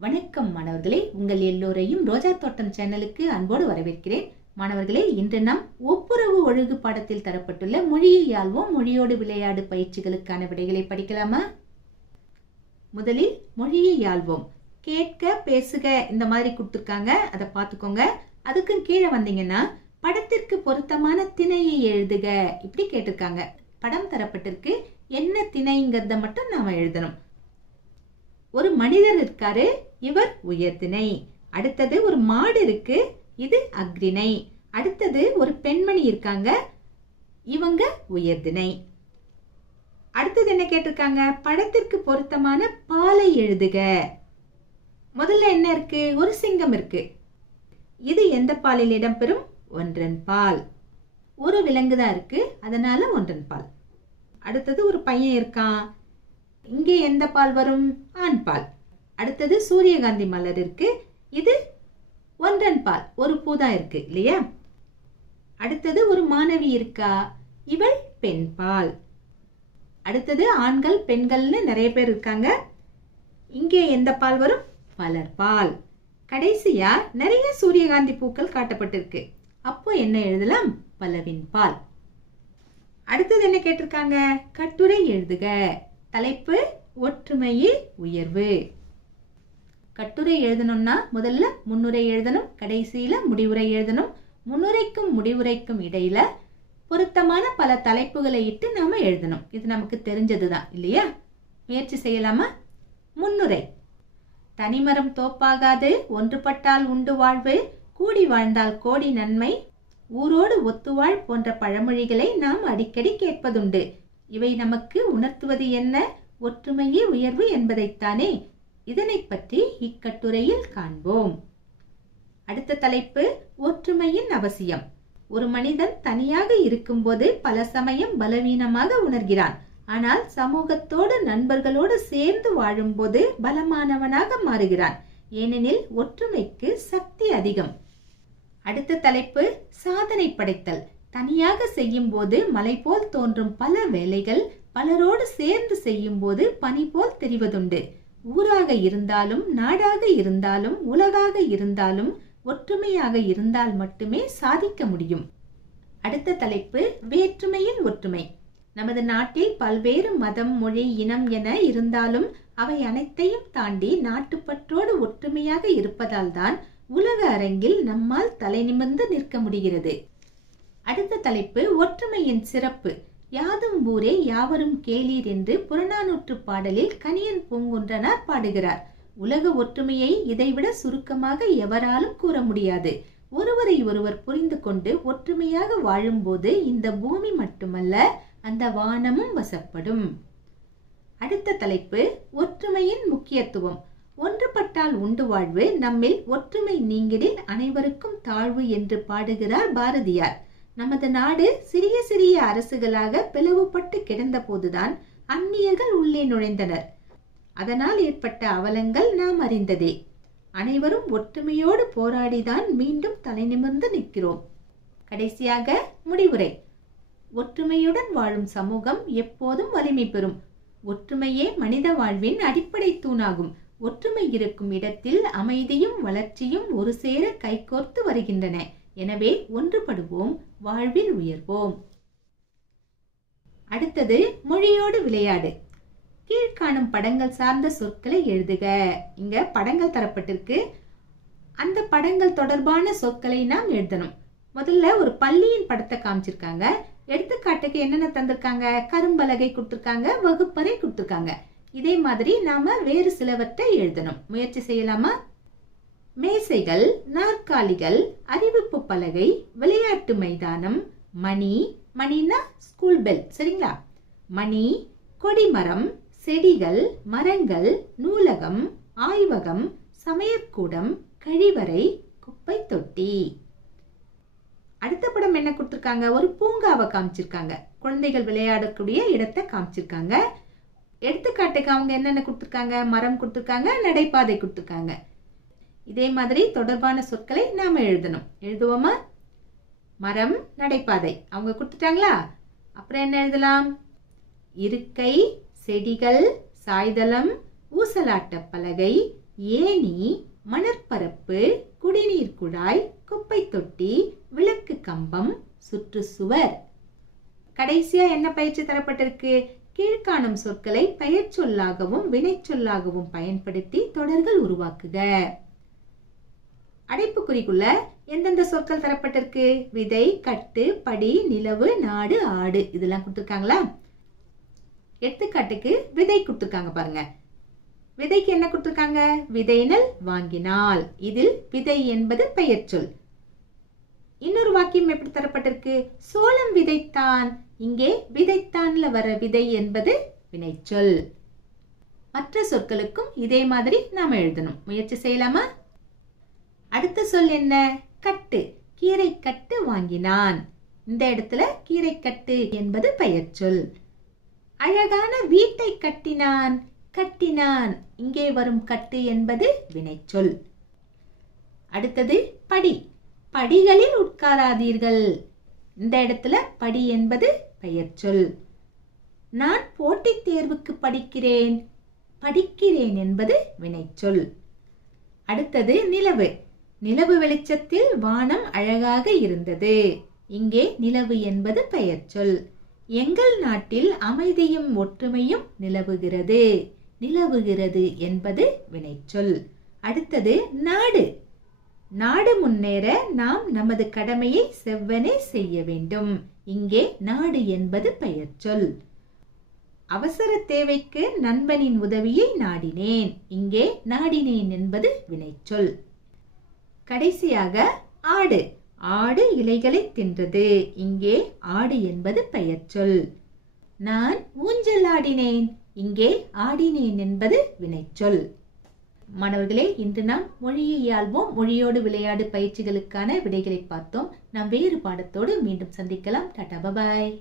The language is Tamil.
வணக்கம் மாணவர்களே, உங்கள் எல்லோரையும் ரோஜா தோட்டம் சேனலுக்கு அன்போடு வரவேற்கிறேன். மாணவர்களே, இன்று நாம் ஒப்புரவு ஒழுகு பாடத்தில் தரப்பட்டுள்ள மொழியை யாழ்வோம் மொழியோடு விளையாடு பயிற்சிகளுக்கான விடைகளை படிக்கலாமா? முதலில் மொழியை யாழ்வோம். கேட்க, பேசுக இந்த மாதிரி கொடுத்துருக்காங்க, அதை பார்த்துக்கோங்க. அதுக்கு கீழே வந்தீங்கன்னா படத்திற்கு பொருத்தமான திணையை எழுதுக இப்படி கேட்டிருக்காங்க. படம் தரப்பட்டிருக்கு, என்ன திணைங்கிறத மட்டும் நாம எழுதணும். ஒரு மனிதர் இருக்காரு, இவர் உயர்திணை. அடுத்தது ஒரு மாடு இருக்கு, இது அக்ரிணை. அடுத்தது ஒரு பெண்மணி இருக்காங்க, இவங்க உயர்திணை. அடுத்தது என்ன கேட்டிருக்காங்க? படத்திற்கு பொருத்தமான பாலை எழுதுக. முதல்ல என்ன இருக்கு? ஒரு சிங்கம் இருக்கு. இது எந்த பாலில் இடம்பெறும்? ஒன்றன் பால். ஒரு விலங்கு தான் இருக்கு, அதனால ஒன்றன் பால். அடுத்தது ஒரு பையன் இருக்கான், இங்கே எந்த பால் வரும்? ஆண் பால். அடுத்தது சூரியகாந்தி மலர் இருக்கு, இது ஒன்றன் பால், ஒரு பூதான் இருக்கு இல்லையா? அடுத்தது ஒரு மாணவி இருக்கா, இவள் பெண் பால். அடுத்தது ஆண்கள் பெண்கள்னு நிறைய பேர் இருக்காங்க, இங்கே எந்த பால் வரும்? பலர் பால். கடைசியா நிறைய சூரியகாந்தி பூக்கள் காட்டப்பட்டிருக்கு, அப்போ என்ன எழுதலாம்? பலவின் பால். அடுத்தது என்ன கேட்டிருக்காங்க? கட்டுரை எழுதுக. தலைப்பு ஒற்றுமையில் உயர்வு. கட்டுரை எழுதணும்னா முதல்ல முன்னுரை எழுதணும், கடைசியில முடிவுரை எழுதணும். முன்னுரைக்கும் முடிவுரைக்கும் இடையில பொருத்தமான பல தலைப்புகளை இட்டு நாம எழுதணும். இது நமக்கு தெரிஞ்சதுதான் இல்லையா? முயற்சி செய்யலாமா? முன்னுரை. தனிமரம் தோப்பாகாது, ஒன்றுபட்டால் உண்டு வாழ்வு, கூடி வாழ்ந்தால் கோடி நன்மை, ஊரோடு ஒத்துவாழ் போன்ற பழமொழிகளை நாம் அடிக்கடி கேட்பதுண்டு. இவை நமக்கு உணர்த்துவது என்ன? ஒற்றுமையே உயர்வு என்பதைத்தானே. இதனை பற்றி இக்கட்டுரையில் காண்போம். அடுத்த தலைப்பு ஒற்றுமையின் அவசியம். ஒரு மனிதன் தனியாக இருக்கும்போது பல சமயம் பலவீனமாக உணர்கிறான். ஆனால் சமூகத்தோடு நண்பர்களோடு சேர்ந்து வாழும்போது பலமானவனாக மாறுகிறான். ஏனெனில் ஒற்றுமைக்கு சக்தி அதிகம். அடுத்த தலைப்பு சாதனை படைத்தல். தனியாக செய்யும் போது மலை போல் தோன்றும் பல வேலைகள் பலரோடு சேர்ந்து செய்யும் போது பனி போல் தெரிவதுண்டு. ஊராக இருந்தாலும் நாடாக இருந்தாலும் உலகாக இருந்தாலும் ஒற்றுமையாக இருந்தால் மட்டுமே சாதிக்க முடியும். அடுத்த தலைப்பு வேற்றுமையின் ஒற்றுமை. நமது நாட்டில் பல்வேறு மதம், மொழி, இனம் என இருந்தாலும் அவை அனைத்தையும் தாண்டி நாட்டுப்பற்றோடு ஒற்றுமையாக இருப்பதால் தான் உலக அரங்கில் நம்மால் தலை நிமிர்ந்து நிற்க முடிகிறது. அடுத்த தலைப்பு ஒற்றுமையின் சிறப்பு. யாதும் ஊரே யாவரும் கேளீர் என்று புறநானூற்று பாடலில் கணியன் பூங்குன்றனார் பாடுகிறார். உலக ஒற்றுமையை இதைவிட சுருக்கமாக எவராலும் கூற முடியாது. ஒருவரை ஒருவர் புரிந்து கொண்டு ஒற்றுமையாக வாழும்போது இந்த பூமி மட்டுமல்ல, அந்த வானமும் வசப்படும். அடுத்த தலைப்பு ஒற்றுமையின் முக்கியத்துவம். ஒன்றுபட்டால் உண்டு வாழ்வு, நம்மில் ஒற்றுமை நீங்கிடில் அனைவருக்கும் தாழ்வு என்று பாடுகிறார் பாரதியார். நமது நாடு சிறிய சிறிய அரசுகளாக பிளவுபட்டு கிடந்த போதுதான் அந்நியர்கள் உள்ளே நுழைந்தனர். அதனால் ஏற்பட்ட அவலங்கள் நாம் அறிந்ததே. அனைவரும் ஒற்றுமையோடு போராடிதான் மீண்டும் தலை நிமிர்ந்து நிற்கிறோம். கடைசியாக முடிவுரை. ஒற்றுமையுடன் வாழும் சமூகம் எப்போதும் வலிமை பெறும். ஒற்றுமையே மனித வாழ்வின் அடிப்படை தூணாகும். ஒற்றுமை இருக்கும் இடத்தில் அமைதியும் வளர்ச்சியும் ஒரு சேர கைகோர்த்து வருகின்றன. எனவே ஒன்றுபடுவோம், வாழ்வில் உயர்வோம். அடுத்தது மொழியோடு விளையாடு. கீழ்காணும் படங்கள் சார்ந்த சொற்களை எழுதுக. இங்க படங்கள் தரப்பட்டிருக்கு, அந்த படங்கள் தொடர்பான சொற்களை நாம் எழுதணும். முதல்ல ஒரு பள்ளியின் படத்தை காமிச்சிருக்காங்க. எடுத்துக்காட்டுக்கு என்னென்ன தந்திருக்காங்க? கரும்பலகை கொடுத்திருக்காங்க, வகுப்பறை கொடுத்திருக்காங்க. இதே மாதிரி நாம வேறு சிலவற்றை எழுதணும். முயற்சி செய்யலாமா? மேசைகள், நாற்காலிகள், அறிவிப்பு பலகை, விளையாட்டு மைதானம், மணி, மணினா ஸ்கூல் பெல், சரிங்களா? மணி, கொடிமரம், செடிகள், மரங்கள், நூலகம், ஆய்வகம், சமையற்கூடம், கழிவறை, குப்பை தொட்டி. அடுத்த படம் என்ன கொடுத்திருக்காங்க? ஒரு பூங்காவை காமிச்சிருக்காங்க. குழந்தைகள் விளையாடக்கூடிய இடத்தை காமிச்சிருக்காங்க. எடுத்துக்காட்டுக்கு அவங்க என்னென்ன கொடுத்திருக்காங்க? மரம் கொடுத்திருக்காங்க, நடைபாதை கொடுத்திருக்காங்க. இதே மாதிரி தொடர்பான சொற்களை நாம எழுதணும். எழுதுவோமா? மரம், நடைபாதை அவங்க கொடுத்துட்டாங்களா? அப்புறம் என்ன எழுதலாம்? இருக்கை, செடிகள், சாய்தளம், ஊசலாட்ட பலகை, ஏணி, மணற்பரப்பு, குடிநீர் குழாய், குப்பை தொட்டி, விளக்கு கம்பம், சுற்றுச்சுவர். கடைசியா என்ன பயிற்சி தரப்பட்டிருக்கு? கீழ்காணும் சொற்களை பெயர் சொல்லாகவும் வினைச்சொல்லாகவும் பயன்படுத்தி தொடர்கள் உருவாக்குக. அடைப்புக்குறிக்குள்ள எந்தெந்த சொற்கள் தரப்பட்டிருக்கு? விதை, கட்டு, படி, நிலவு, நாடு, ஆடு இதெல்லாம் கொடுத்துருக்காங்களா? எடுத்துக்காட்டுக்கு விதை கொடுத்துருக்காங்க பாருங்க. விதைக்கு என்ன கொடுத்துருக்காங்க? விதைனல் வாங்கினால். இதில் விதை என்பது பெயர் சொல். இன்னொரு வாக்கியம் எப்படி தரப்பட்டிருக்கு? சோளம் விதைத்தான். இங்கே விதைத்தான்ல வர விதை என்பது வினைச்சொல். மற்ற சொற்களுக்கும் இதே மாதிரி நாம எழுதணும். முயற்சி செய்யலாமா? அடுத்த சொல் என்ன? கட்டு. கீரை கட்டு வாங்கினான். இந்த இடத்துல கீரை கட்டு என்பது பெயர் சொல். அழகான வீட்டை கட்டினான். கட்டினான். இங்கே வரும் கட்டு என்பது வினைச்சொல். அடுத்தது படி. படிகளில் உட்காராதீர்கள். இந்த இடத்துல படி என்பது பெயர் சொல். நான் போட்டித் தேர்வுக்கு படிக்கிறேன். படிக்கிறேன் என்பது வினைச்சொல். அடுத்தது நிலவு. நிலவு வெளிச்சத்தில் வானம் அழகாக இருந்தது. இங்கே நிலவு என்பது பெயர் சொல். எங்கள் நாட்டில் அமைதியும் ஒற்றுமையும் நிலவுகிறது. நிலவுகிறது என்பது வினைச்சொல். அடுத்தது நாடு. நாடு முன்னேற நாம் நமது கடமையை செவ்வனே செய்ய வேண்டும். இங்கே நாடு என்பது பெயர் சொல். அவசர தேவைக்கு நண்பனின் உதவியை நாடினேன். இங்கே நாடினேன் என்பது வினைச்சொல். கடைசியாக ஆடு. ஆடு இலைகளை தின்றது. இங்கே ஆடு என்பது பெயர் சொல். நான் ஊஞ்சல் ஆடினேன். இங்கே ஆடினேன் என்பது வினைச்சொல். மாணவர்களே, இன்று நாம் மொழியை ஆள்வோம் மொழியோடு விளையாடு பயிற்சிகளுக்கான விடைகளை பார்த்தோம். நாம் வேறு பாடத்தோடு மீண்டும் சந்திக்கலாம். டாடா, பபாய்.